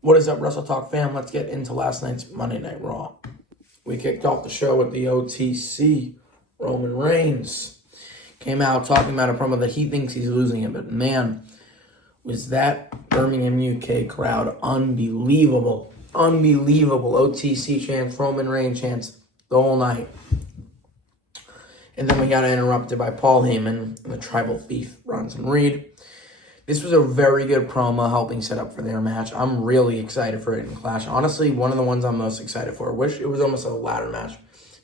What is up, Wrestle Talk fam? Let's get into last night's Monday Night Raw. We kicked off the show with the OTC. Roman Reigns came out talking about a promo that he thinks he's losing it, but man, was that Birmingham, UK crowd unbelievable. Unbelievable. OTC chants, Roman Reigns chants the whole night. And then we got interrupted by Paul Heyman and the Tribal Thief, Bronson Reed. This was a very good promo helping set up for their match. I'm really excited for it in Clash. Honestly, one of the ones I'm most excited for. Wish it was almost a ladder match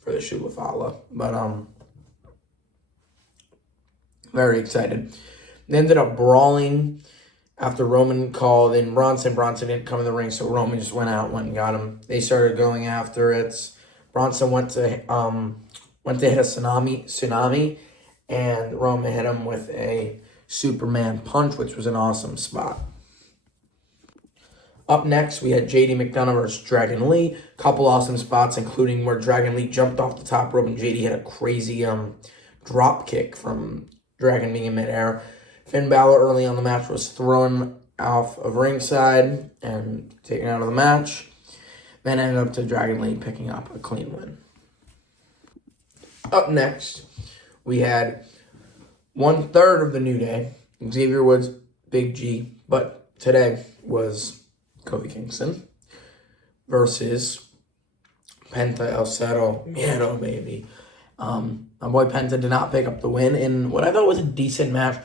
for the Shula Fala. But very excited. They ended up brawling after Roman called in Bronson. Bronson didn't come in the ring, so Roman just went and got him. They started going after it. Bronson went to hit a tsunami, and Roman hit him with a Superman punch, which was an awesome spot. Up next, we had JD McDonough versus Dragon Lee. Couple awesome spots, including where Dragon Lee jumped off the top rope and JD had a crazy drop kick from Dragon being in midair. Finn Balor early on the match was thrown off of ringside and taken out of the match. Then ended up to Dragon Lee picking up a clean win. Up next, we had 1/3 of the New Day, Xavier Woods, Big G, but today was Kofi Kingston versus Penta El Zero Miedo, baby. My boy Penta did not pick up the win in what I thought was a decent match.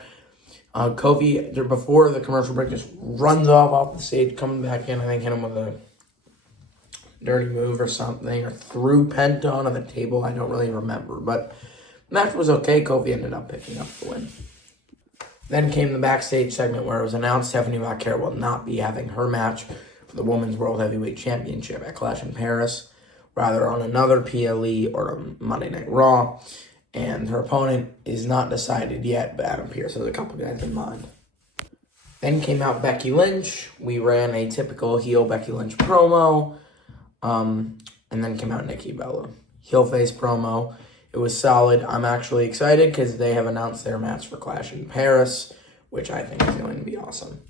Kofi, before the commercial break, just runs off the stage, coming back in, I think hit him with a dirty move or something, or threw Penta onto the table. I don't really remember, but the match was okay. Kofi ended up picking up the win. Then came the backstage segment where it was announced Stephanie McMahon will not be having her match for the Women's World Heavyweight Championship at Clash in Paris, rather on another PLE or a Monday Night Raw. And her opponent is not decided yet, but Adam Pearce has a couple guys in mind. Then came out Becky Lynch. We ran a typical heel Becky Lynch promo. And then came out Nikki Bella. Heel face promo. It was solid. I'm actually excited because they have announced their match for Clash in Paris, which I think is going to be awesome.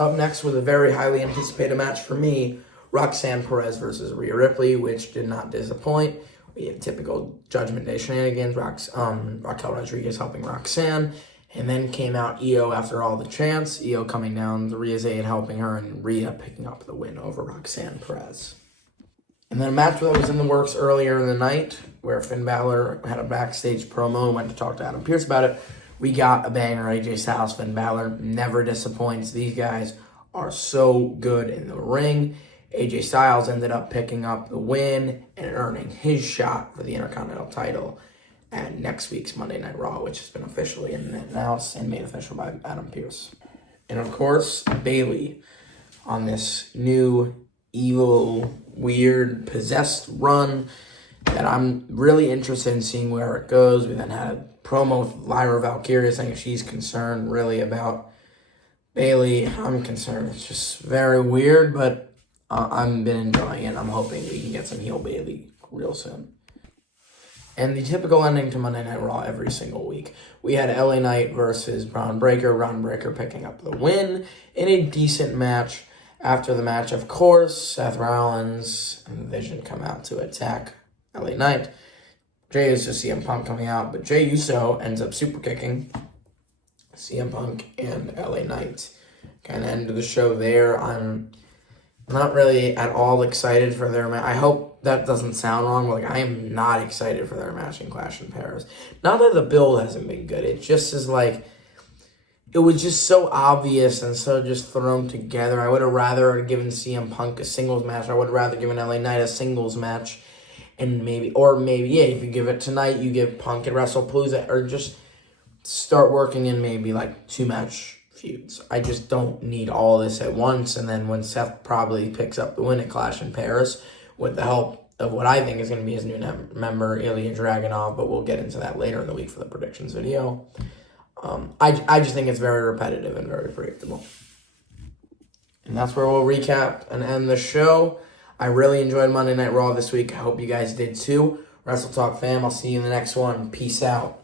Up next was a very highly anticipated match for me, Roxanne Perez versus Rhea Ripley, which did not disappoint. We had typical Judgment Day shenanigans, Raquel Rodriguez helping Roxanne, and then came out Io after all the chants, Io coming down to Rhea's aid, helping her, and Rhea picking up the win over Roxanne Perez. And then a match that was in the works earlier in the night, where Finn Balor had a backstage promo and went to talk to Adam Pearce about it. We got a banger. AJ Styles, Finn Balor never disappoints. These guys are so good in the ring. AJ Styles ended up picking up the win and earning his shot for the Intercontinental title at next week's Monday Night Raw, which has been officially announced and made official by Adam Pearce. And of course, Bayley on this new evil, weird, possessed run that I'm really interested in seeing where it goes. We then had a promo with Lyra Valkyria saying she's concerned really about Bayley. I'm concerned. It's just very weird, but I've been enjoying it. I'm hoping we can get some heel Bayley real soon. And the typical ending to Monday Night Raw every single week. We had LA Knight versus Bron Breakker. Bron Breakker picking up the win in a decent match. After the match, of course, Seth Rollins and Vision come out to attack LA Knight. Jay is just CM Punk coming out, but Jay Uso ends up super kicking CM Punk and LA Knight. Kind of end of the show there. I'm not really at all excited for their match. I hope that doesn't sound wrong, but I am not excited for their match in Clash in Paris. Not that the build hasn't been good. It just is it was just so obvious and so just thrown together. I would have rather given CM Punk a singles match. I would have rather given LA Knight a singles match. And maybe, if you give it tonight, you give Punk and WrestlePalooza, or just start working in maybe 2-match feuds. I just don't need all this at once. And then when Seth probably picks up the win at Clash in Paris with the help of what I think is going to be his new member, Ilya Dragunov, but we'll get into that later in the week for the predictions video. I just think it's very repetitive and very predictable. And that's where we'll recap and end the show. I really enjoyed Monday Night Raw this week. I hope you guys did too. Wrestle Talk fam, I'll see you in the next one. Peace out.